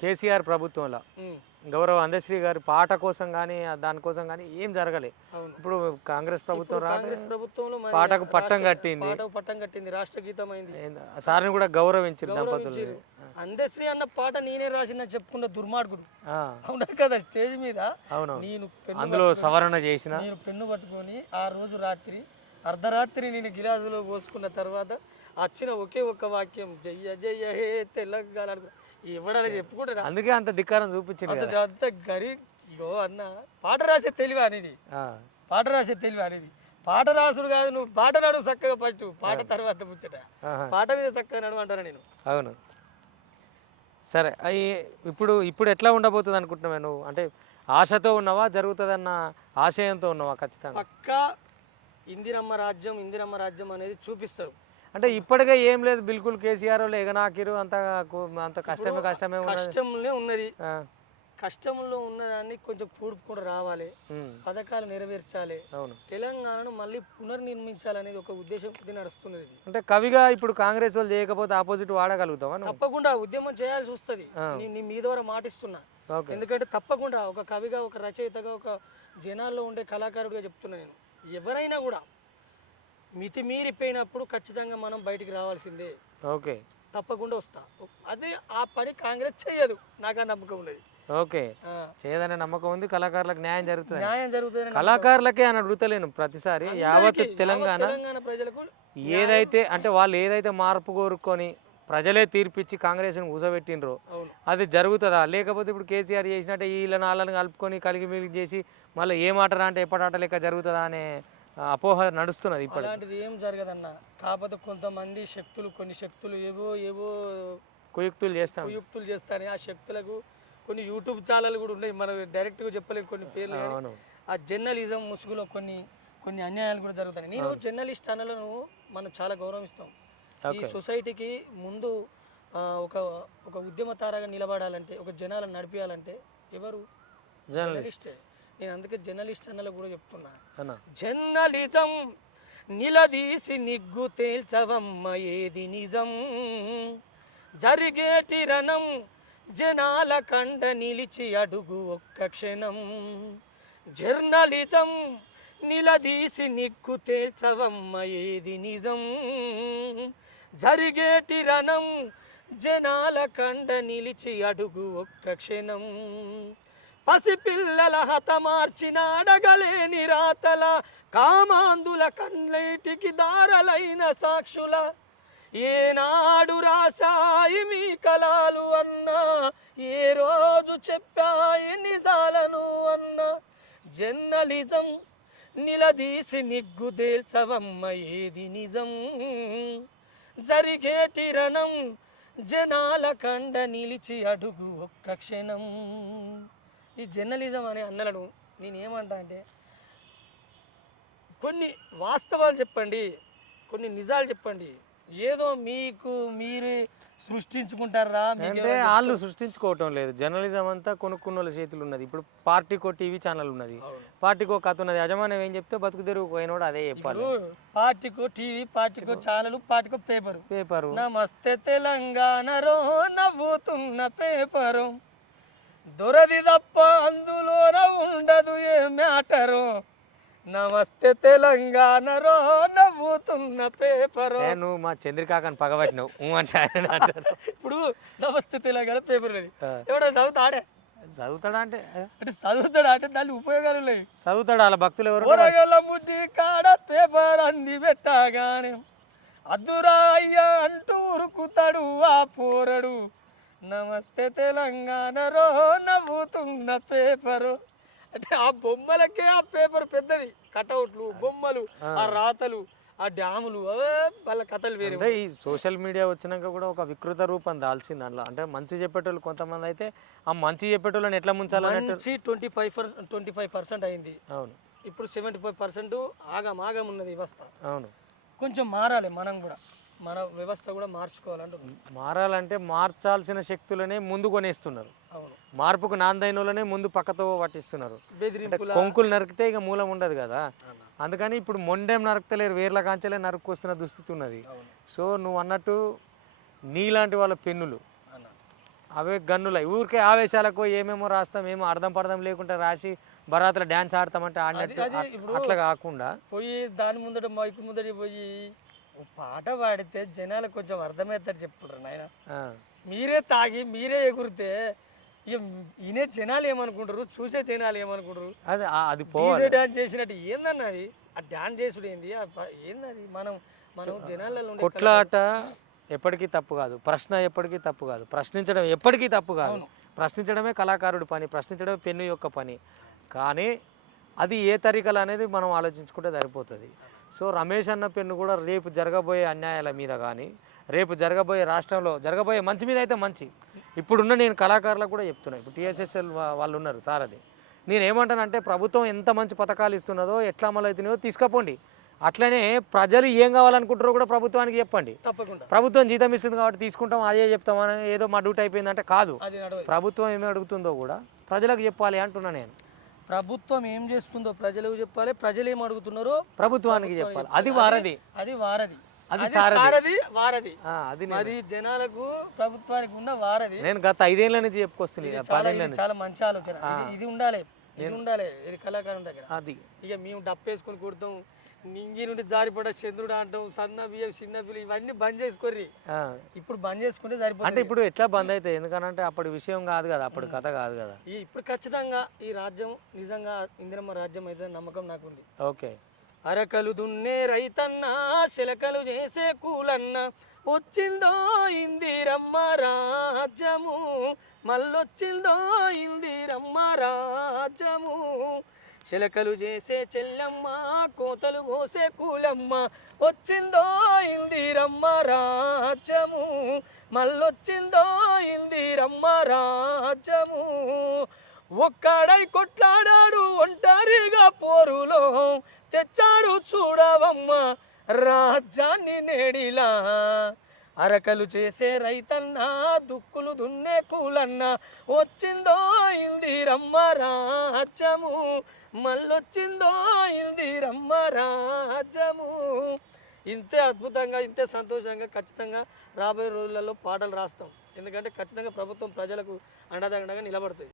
కేసీఆర్ ప్రభుత్వంలో గౌరవ అందశ్రీ గారి పాట కోసం కానీ దానికోసం కానీ ఏం జరగలే. ఇప్పుడు కాంగ్రెస్ ప్రభుత్వం ప్రభుత్వంలో పాటకు పట్టం కట్టింది, రాష్ట్ర గీతం అయింది. సార్ని కూడా గౌరవించారు దంపతులు. అందశ్రీ అన్న పాట నేనే రాసిన చెప్పుకున్న దుర్మార్గుడు అవునా కదా స్టేజ్ మీద. అవును, నేను అందులో సవరణ చేసిన నేను పెన్ను పట్టుకొని ఆ రోజు రాత్రి అర్ధరాత్రి నేను గిలాసులో పోసుకున్న తర్వాత వచ్చిన ఒకే ఒక్క వాక్యం జయ జయ హే తెలంగాణ ఇవ్వడానికి చెప్పుకుంటారు. అందుకే అంత ధిక్కారం చూపించింది. అంత గరి ఇగో అన్న పాట రాసే తెలివి అనేది, పాట రాసే తెలివి అనేది. పాట రాసుడు కాదు, నువ్వు పాట నడు చక్కగా ఫస్ట్, పాట తర్వాత ముచ్చట. పాట మీద చక్కగా నడు అంటారా నేను. అవును, సరే. ఇప్పుడు ఇప్పుడు ఎట్లా ఉండబోతుంది అనుకుంటున్నావా నువ్వు? అంటే ఆశతో ఉన్నావా, జరుగుతుందన్న ఆశయంతో ఉన్నావా? ఖచ్చితంగా పక్కా ఇందిరమ్మ రాజ్యం అనేది చూపిస్తారు. అంటే ఇప్పటికే ఏం లేదు, బిల్కుల్ కేసీఆర్ వాళ్ళు ఎగనాకిరు, అంత కష్టమే ఉన్నది. కష్టంలో ఉన్నదాన్ని కొంచెం కూడుపుకుండా రావాలి, పథకాలు నెరవేర్చాలి, తెలంగాణను మళ్ళీ పునర్నిర్మించాలనేది ఒక ఉద్దేశం నడుస్తున్నది. అంటే కవిగా ఇప్పుడు కాంగ్రెస్ వాళ్ళు చేయకపోతే ఆపోజిట్ వాడగలుగుతావా? తప్పకుండా ఉద్యమం చేయాల్సి వస్తుంది. నీ మీ ద్వారా మాటిస్తున్నా. ఎందుకంటే తప్పకుండా ఒక కవిగా, ఒక రచయితగా, ఒక జనాల్లో ఉండే కళాకారుడిగా చెప్తున్నా నేను. ఎవరైనా కూడా మితిమీరిపోయినప్పుడు ఖచ్చితంగా మనం బయటికి రావాల్సిందే. ఓకే, తప్పకుండా వస్తా. అదే ఆ పని కాంగ్రెస్ చేయదు, నాకు ఆ నమ్మకం ఉన్నది. ఓకే, చేయదనే నమ్మకం ఉంది. కళాకారులకు న్యాయం జరుగుతుంది. కళాకారులకే అని అడుగుతలేను ప్రతిసారి, యావత్ తెలంగాణ ప్రజలకు ఏదైతే అంటే వాళ్ళు ఏదైతే మార్పు కోరుకొని ప్రజలే తీర్పిచ్చి కాంగ్రెస్ని కూసబెట్టిండ్రో అది జరుగుతుందా? లేకపోతే ఇప్పుడు కేసీఆర్ చేసినట్టే వీళ్ళని వాళ్ళని కలుపుకొని కలిగి మిలిగి చేసి మళ్ళీ ఏ మాట అంటే ఎప్పటాట లెక్క జరుగుతుందా అనే అపోహ నడుస్తున్నది. ఇప్పుడు అలాంటిది ఏం జరగదన్న. కాకపోతే కొంతమంది కొన్ని శక్తులు ఏవో కుయుక్తులు చేస్తాయి. ఆ శక్తులకు కొన్ని యూట్యూబ్ ఛానల్ కూడా ఉన్నాయి, మనం డైరెక్ట్గా చెప్పలేము కొన్ని పేర్లు. ఆ జర్నలిజం ముసుగులో కొన్ని అన్యాయాలు కూడా జరుగుతాయి. నేను జర్నలిస్ట్ అన్నలను మనం చాలా గౌరవిస్తాం. ఈ సొసైటీకి ముందు ఒక ఉద్యమతారగా నిలబడాలంటే, ఒక జనాలను నడిపించాలంటే ఎవరు? జర్నలిస్టే. నేను అందుకే జర్నలిస్ట్ అన్నలో కూడా చెప్తున్నా, జర్నలిజం నిలదీసి నిగ్గు తేల్చవమ్మ ఏది నిజం, జరిగేటి రణం జనాల కండ నిలిచి అడుగు ఒక్క క్షణం, జర్నలిజం నిలదీసి నిగ్గు తేల్చవమ్మ ఏది నిజం, జరిగేటి రణం జనాల కండ నిలిచి అడుగు ఒక్క క్షణం, పసిపిల్లల హతమార్చిన అడగలేని రాతల కామాందుల కన్నీటికి దారలైన సాక్షుల ఏనాడు రాసాయి మీ కలాలు అన్నా, ఏ రోజు చెప్పాయి నిజాలను అన్నా, జర్నలిజం నిలదీసి నిగ్గు తేల్చవమ్మ ఏది నిజం, జరిగేటి రణం జనాల కండ నిలిచి అడుగు ఒక్క క్షణం. ఈ జర్నలిజం అనే అన్నలను నేనేమంటా అంటే, కొన్ని వాస్తవాలు చెప్పండి, కొన్ని నిజాలు చెప్పండి. ఏదో మీరు సృష్టించుకుంటారా? అంటే వాళ్ళు సృష్టించుకోవటం లేదు. జర్నలిజం అంతా కొనుక్కున్న వాళ్ళ చేతులు ఉన్నది. ఇప్పుడు పార్టీకో టీవీ ఛానల్ ఉన్నది, పార్టీకో కథ ఉన్నది. యజమానం ఏం చెప్తే బతుకు తెరుగు పోయినోడు అదే చెప్పాలి. పార్టీకో టీవీ, పార్టీకో ఛానల్, పార్టీకో పేపరు. నమస్తే తెలంగాణలో నవ్వుతున్న పేపరు, దొరది తప్ప అందులోన ఉండదు ఏ మ్యాటరు, నమస్తే తెలంగాణలో నవ్వుతున్న పేపరు. నువ్వు మా చంద్రికాకని పగబట్టినావు అంటే ఇప్పుడు నమస్తే తెలంగాణ పేపర్ ఎవడో చదువుతాడా అంటే చదువుతాడా అంటే దాని ఉపయోగాలు లేవు. చదువుతాడు వాళ్ళ భక్తులు ఎవరు? ముడ్డి కాడ పేపర్ అంది పెట్టగానే అద్దురాయ్య అంటూ ఉరుకుతాడు ఆ పోరడు, నమస్తే తెలంగాణలో నవ్వుతున్న పేపరు. అంటే ఆ బొమ్మలకే ఆ పేపర్ పెద్దది, కటౌట్లు, బొమ్మలు, ఆ రాతలు, ఆ డ్యాములు, వాళ్ళ కథలు వేరే. అంటే ఈ సోషల్ మీడియా వచ్చినాక కూడా ఒక వికృత రూపం దాల్చింది అందులో. అంటే మంచి చెప్పేటోళ్ళు కొంతమంది అయితే ఆ మంచి చెప్పేటోళ్ళని ఎట్లా ముంచాలని 25% అయింది. అవును, ఇప్పుడు 75% ఆగం ఉన్నది వ్యవస్థ. అవును, కొంచెం మారాలి, మనం కూడా మన వ్యవస్థ కూడా మారాలంటే మార్చాల్సిన శక్తులనే ముందు కొనేస్తున్నారు. మార్పుకు నాందైనోళ్ళనే ముందు పక్కతో పట్టిస్తున్నారు. కొంకులు నరికితే ఇక మూలం ఉండదు కదా. అందుకని ఇప్పుడు మొండేం నరకతలేరు, వేర్ల కాంచలే నరుక్కొస్తున్న దుస్థితి ఉన్నది. సో నువ్వు అన్నట్టు నీలాంటి వాళ్ళ పెన్నులు అవే గన్నులై ఊరికే ఆవేశాలకు ఏమేమో రాస్తాం ఏమో అర్థం పర్థం లేకుండా రాసి బరాతలో డ్యాన్స్ ఆడతామంటే ఆడినట్టు అట్లా కాకుండా పోయి దాని ముందట మైకు ముందట పోయి ఓ పాట పాడితే జనాలకు కొంచెం అర్థమవుతారు చెప్పుకుంటారు నాయన. మీరే తాగి మీరే ఎగురితే ఇక ఈయనే జనాలు ఏమనుకుంటారు, చూసే జనాలు ఏమనుకుంటారు. అది అది డీజే డాన్స్ చేసినట్టు ఏందన్న అది, ఆ డాన్స్ చేసుడు ఏంది, ఏంది మనం మనం జనాలలో కొట్లాట ఎప్పటికీ తప్పు కాదు, ప్రశ్న ఎప్పటికీ తప్పు కాదు, ప్రశ్నించడం ఎప్పటికీ తప్పు కాదు. ప్రశ్నించడమే కళాకారుడి పని, ప్రశ్నించడమే పెన్ను యొక్క పని. కానీ అది ఏ తరీకలు అనేది మనం ఆలోచించుకుంటే సరిపోతుంది. సో రమేష్ అన్న పెన్ను కూడా రేపు జరగబోయే అన్యాయాల మీద కానీ, రేపు జరగబోయే రాష్ట్రంలో జరగబోయే మంచి మీద అయితే మంచి. ఇప్పుడున్న నేను కళాకారులకు కూడా చెప్తున్నాను, ఇప్పుడు టీఎస్ఎస్ఎల్ వాళ్ళు ఉన్నారు సార్, అది నేను ఏమంటానంటే ప్రభుత్వం ఎంత మంచి పథకాలు ఇస్తున్నదో ఎట్లా అమలు అవుతున్నాయో తీసుకపోండి. అట్లనే ప్రజలు ఏం కావాలనుకుంటారో కూడా ప్రభుత్వానికి చెప్పండి. తప్పకుండా ప్రభుత్వం జీతం ఇస్తుంది కాబట్టి తీసుకుంటాం, అదే చెప్తామని ఏదో మా డ్యూటీ అయిపోయిందంటే కాదు. ప్రభుత్వం ఏమి అడుగుతుందో కూడా ప్రజలకు చెప్పాలి అంటున్నా నేను. ప్రభుత్వం ఏం చేస్తుందో ప్రజలకు చెప్పాలి, ప్రజలు ఏం అడుగుతున్నారో ప్రభుత్వానికి చెప్పాలి. అది వారది, అది వారది, అది సారది వారది, అది అది జనాలకు ప్రభుత్వానికి ఉన్న వారది. నేను గత 5 ఏళ్ల నుంచి చెప్పుకొస్తున్నాను. చాలా మంచి ఆలోచన. ఇది ఉండాలి, ఇది ఉండాలి, ఇది కళాకారుల దగ్గర. అది ఇక మేము డప్పేసుకొని కొడతాం, నింగి నుండి జారిపడ్డ చంద్రుడు అంటాం, సన్న బియ్యం చిన్న బియ్యం ఇవన్నీ బంద్ చేసుకోర్రి. ఇప్పుడు బంద్ చేసుకుంటే సరిపోతుంది. అంటే ఇప్పుడు ఎట్లా బంద్ అవుతాయి, ఎందుకంటే అప్పటి విషయం కాదు కదా, అప్పుడు కథ కాదు కదా. ఇప్పుడు ఖచ్చితంగా ఈ రాజ్యం నిజంగా ఇందిరమ్మ రాజ్యం అయితే నమ్మకం నాకుంది. ఓకే. అరకలు దున్నే రైతన్న, శిలకలు చేసే కూలన్న, వచ్చిందో ఇందిరమ్మ రాజ్యము, మళ్ళొచ్చిందో ఇందిరమ్మ రాజ్యము. చిలకలు చేసే చెల్లెమ్మ, కోతలు కోసే కూలమ్మ, వచ్చిందో ఇందిరమ్మ రాజ్యము, మళ్ళొచ్చిందో ఇందిరమ్మ రాజ్యము. ఒక్కడై కొట్లాడాడు ఒంటరిగా పోరులో, తెచ్చాడు చూడవమ్మ రాజ్యాన్ని నేడిలా. అరకలు చేసే రైతన్న, దుక్కులు దున్నే కూలన్న, వచ్చిందో ఇందిరమ్మ రాజ్యము, మళ్ళొచ్చిందో ఇందిరమ్మ రాజ్యము. ఇంతే అద్భుతంగా, ఇంతే సంతోషంగా ఖచ్చితంగా రాబోయే రోజులలో పాటలు రాస్తాం. ఎందుకంటే ఖచ్చితంగా ప్రభుత్వం ప్రజలకు అండదండగా నిలబడుతుంది.